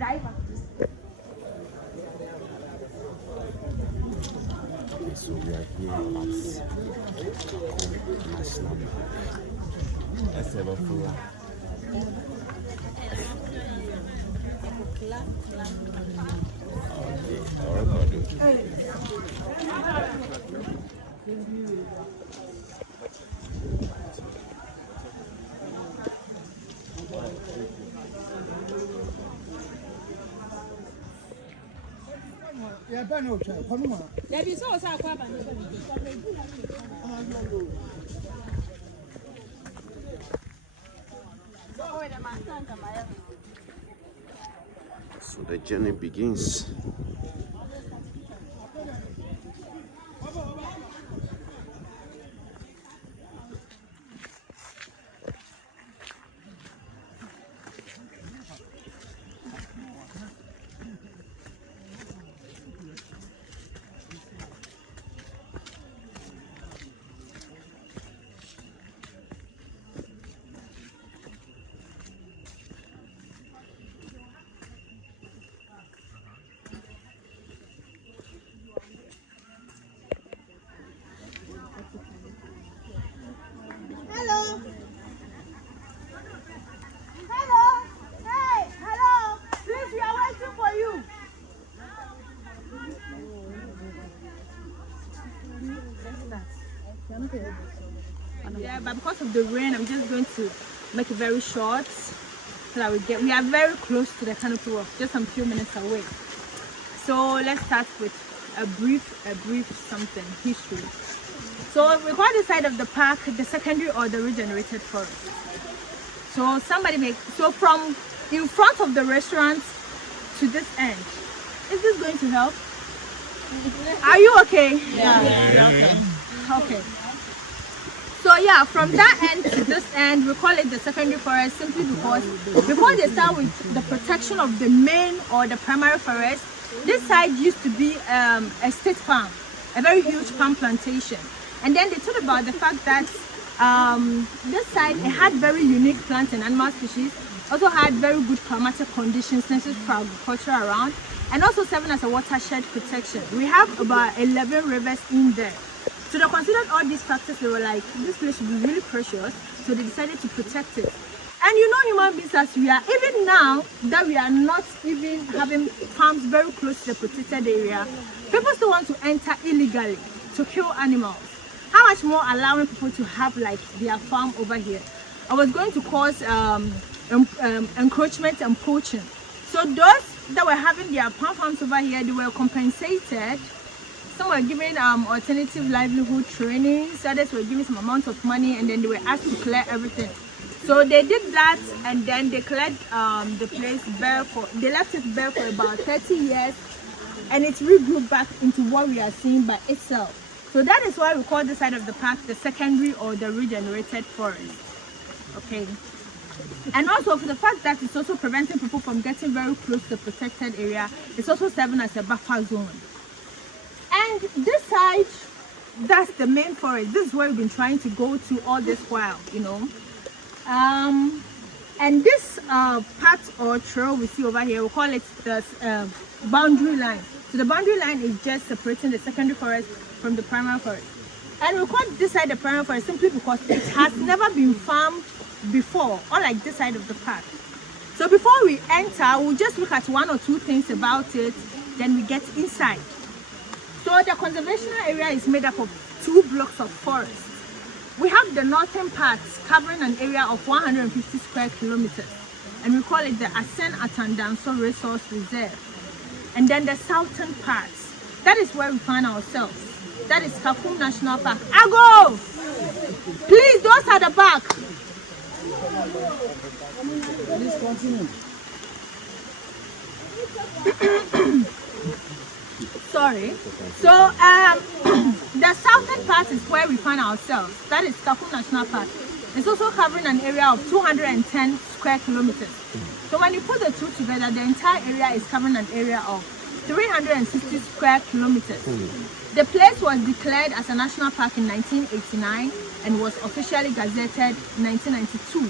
So we are here at Kakum National Park. Let's have a full. Okay, all right. Yeah, but no, come on. There is also a crab and So the journey begins. yeah, but because of the rain, I'm just going to make it very short so that we are very close to the canopy walk, just some few minutes away. So let's start with a brief something history. So we call this side of the park the secondary or the regenerated forest. So from in front of the restaurant to this end, is this going to help? Are you okay? Yeah. Okay. So yeah, from that end to this end, we call it the secondary forest simply because before they start with the protection of the main or the primary forest, this side used to be a state farm, a very huge palm plantation. And then they talked about the fact that this side, it had very unique plant and animal species, also had very good climatic conditions necessary for agriculture around, and also serving as a watershed protection. We have about 11 rivers in there. So they considered all these factors. They were like, this place should be really precious, so they decided to protect it. And you know, human beings as we are, even now that we are not even having farms very close to the protected area, people still want to enter illegally to kill animals. How much more allowing people to have like their farm over here? I was going to cause encroachment and poaching. So those that were having their palm farms over here, they were compensated. Some were given alternative livelihood trainings, others were given some amount of money, and then they were asked to clear everything. So they did that, and then they cleared the place bare they left it bare for about 30 years, and it regrew back into what we are seeing by itself. So that is why we call this side of the park the secondary or the regenerated forest. Okay. And also for the fact that it's also preventing people from getting very close to the protected area, it's also serving as a buffer zone. And this side, that's the main forest. This is where we've been trying to go to all this while, you know. And this part or trail we see over here, we call it the boundary line. So the boundary line is just separating the secondary forest from the primary forest. And we call this side the primary forest simply because it has never been farmed before, unlike this side of the park. So before we enter, we'll just look at one or two things about it, then we get inside. So the conservation area is made up of 2 blocks of forest. We have the northern part covering an area of 150 square kilometers, and we call it the Asen Atandanso Resource Reserve. And then the southern part, that is where we find ourselves. That is Kakum National Park. Ago! Please, those at the back. Please continue. Sorry. So the southern part is where we find ourselves. That is Kakum National Park. It's also covering an area of 210 square kilometers. So when you put the two together, the entire area is covering an area of 360 square kilometers. The place was declared as a national park in 1989 and was officially gazetted in 1992.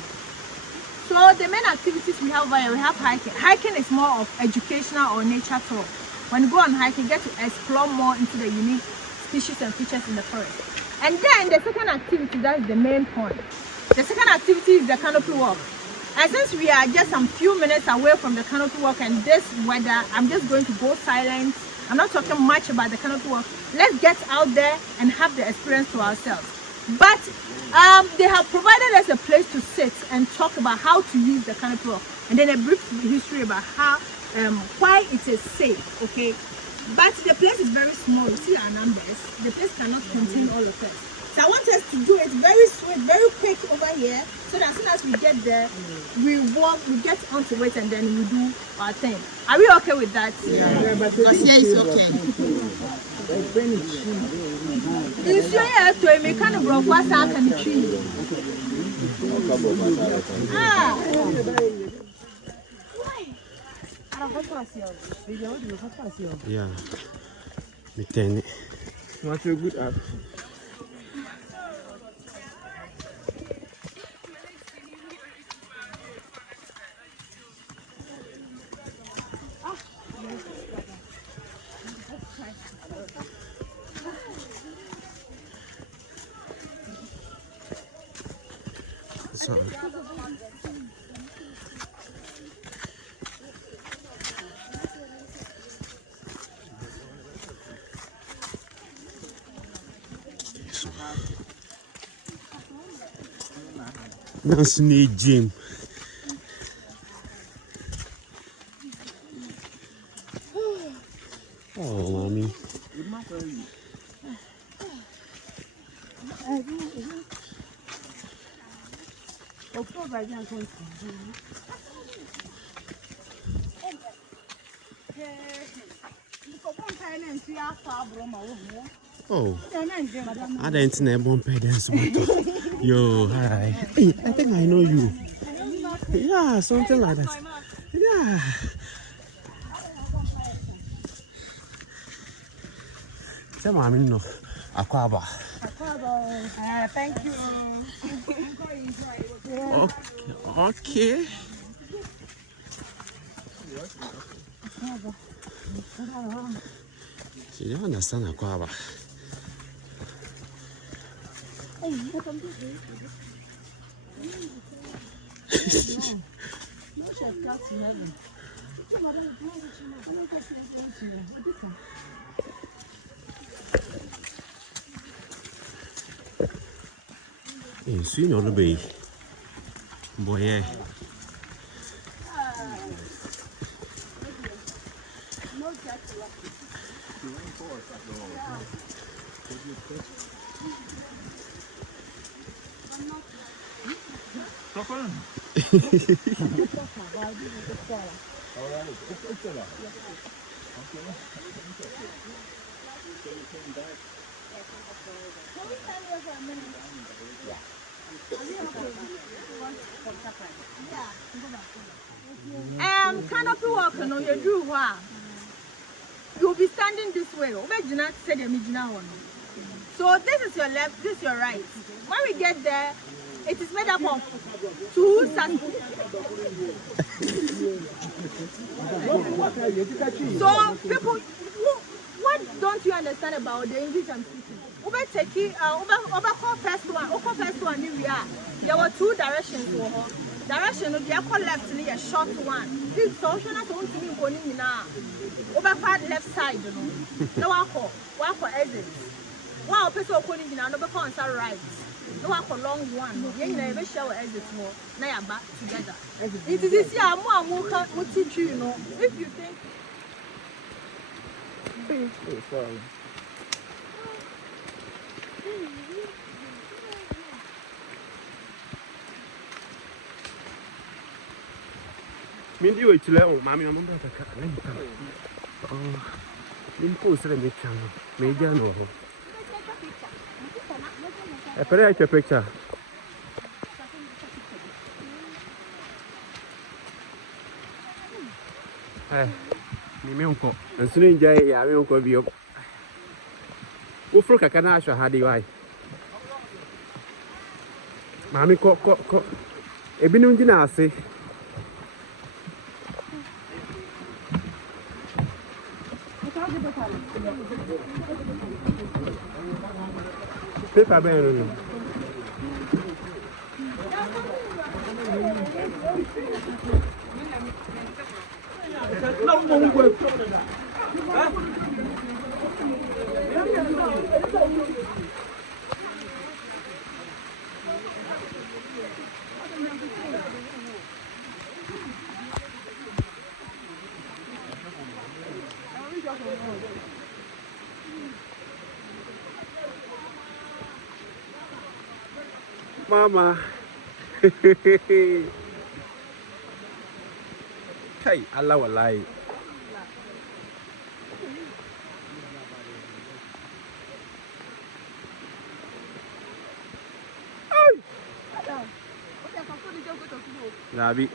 So the main activities we have here, we have hiking. Hiking is more of educational or nature tour. When you go on hiking, you get to explore more into the unique species and features in the forest. And then the second activity, that's the main point. The second activity is the canopy walk. And since we are just some few minutes away from the canopy walk and this weather, I'm just going to go silent. I'm not talking much about the canopy walk. Let's get out there and have the experience to ourselves. But they have provided us a place to sit and talk about how to use the canopy walk, and then a brief history about how why it is safe. Okay, but the place is very small. You see our numbers. The place cannot contain all of us. So I want us to do it very swift, very quick over here, so that as soon as we get there, we walk, we get onto it, and then we do our thing. Are we okay with that? Yeah, but Because here is okay. Is your hair to a mechanic of what's out in the tree? Yeah. Me turn it. Not a good app. So, Nancy need gym. Oh, mommy. Oh, I didn't know one parents. Yo, hi. Hey, I think I know you. Yeah, something like that. Yeah. Say, mommy, no. Aquaba. Thank you. Okay. She don't understand Aquaba. Hey, sweet no baby. Boy, yeah. Canopy walk, no, you do what? You'll be standing this way. So this is your left, this is your right. When we get there, it is made up of two So people, what don't you understand about the English I'm speaking? Over first one, we are. There were two directions for her. Direction of the left and a short one. This social not only to me going in now. Over far left side, you know. No one for exit. One person going in now, no one right. No one for long one. You never show exit more. Now you're back together. It is this year more will teach you, you know. If you think. Mindy, wait till Mammy, I'm going to come. Oh, in post, let me channel. Maybe I know. I put out your picture. Hey, me uncle. And soon enjoy your uncle. Be up. Who for a canasha had the eye? Mammy, cock. Ebinum gyina ase. Paper bẹ́ẹ̀ ni. Mama. Hey, Allah wallahi. Rabi.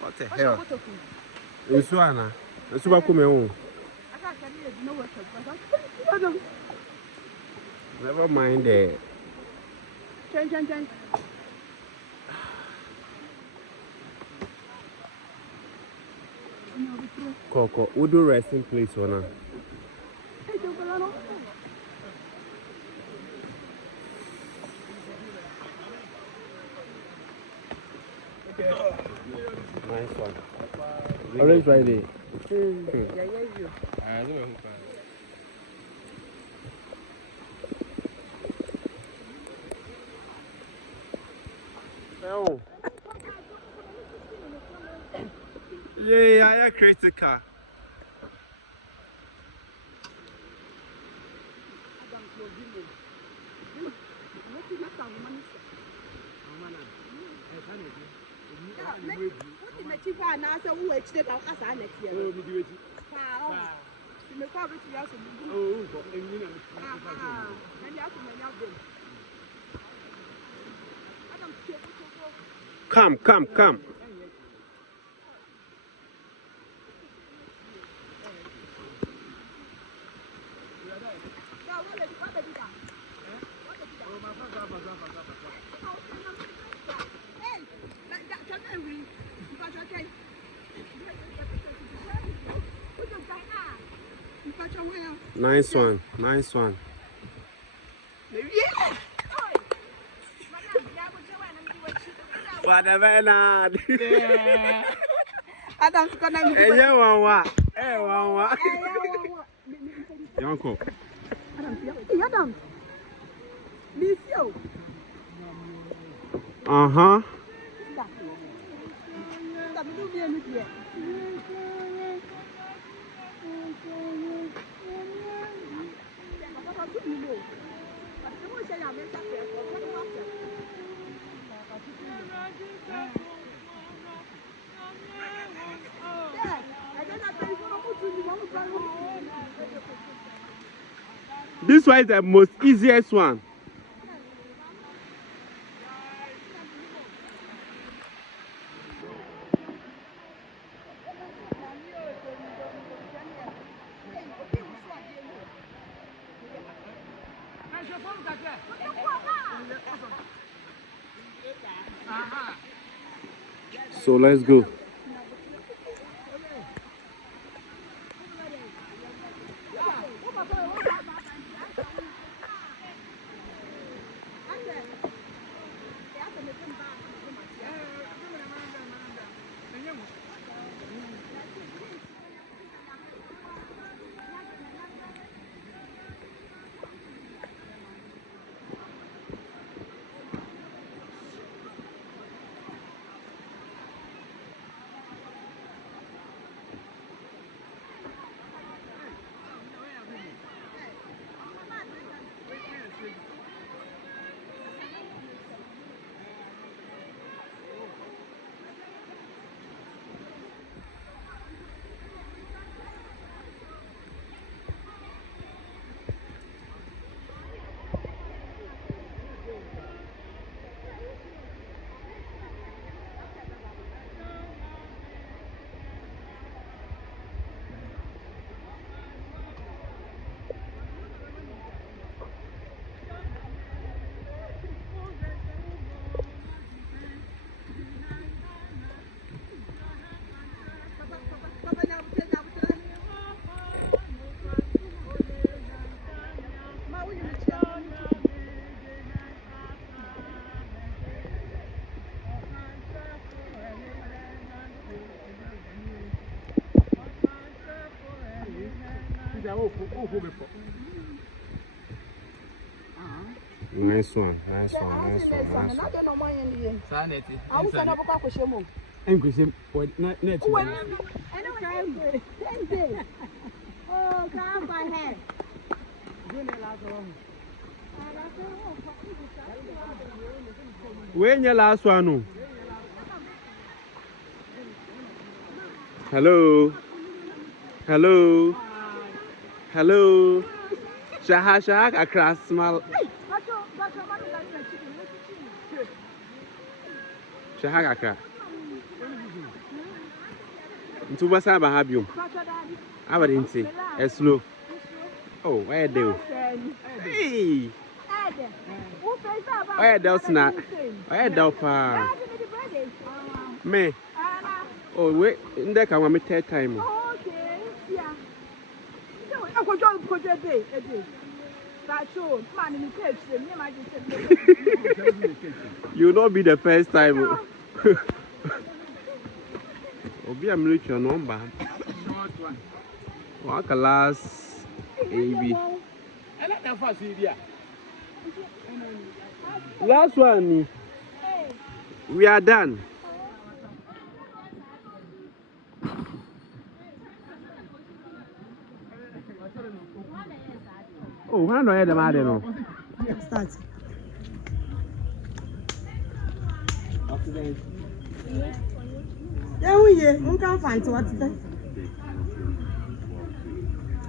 What the hell? Usuana. Usuba kume. Never mind it. Change. Coco, we do resting place for now. Nice one. Orange Friday. Oh. Yeah, I critical. Come. Nice one. Father Bernard. Adam's gonna be Hey, Wawa. Yanko. Adam. Miss you. Uh-huh. This one is the most easiest one. So let's go. Nice one. When your last one? Hello. Shahak across small. Shahak across. Into what's up? I have you. I didn't say a slow. Oh, where do? Hey. Where does not? Where does me? Oh, wait, in there come my third time. You will not be the first time. Obi am reach your number. What class AB? Last one. We are done. Oh, when do I have the matter? No. Start. Yeah, we can't find what's that.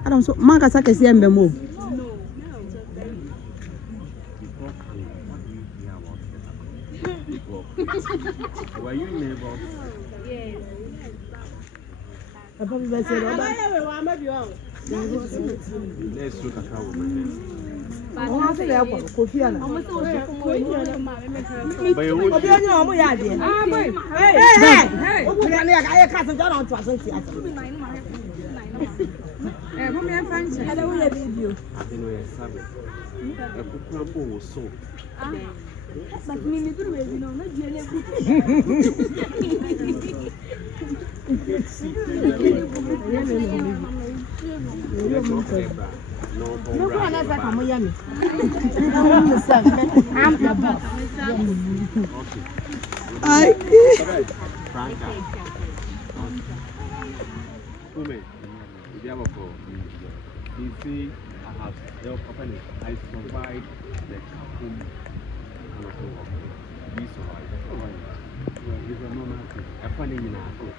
I don't so. Marcus, I can see him move. Were you neighbors? Yes. I probably said, Let's look at how we But me, you know, not I have helped company. I provide the Kakum we survive. Well, it's a normal thing. A funny in our group.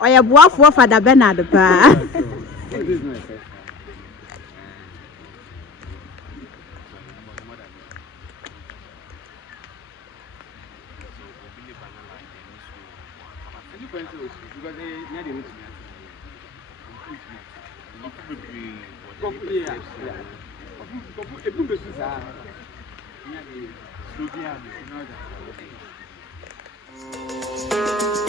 I have worked for Father Bernard. Yeah.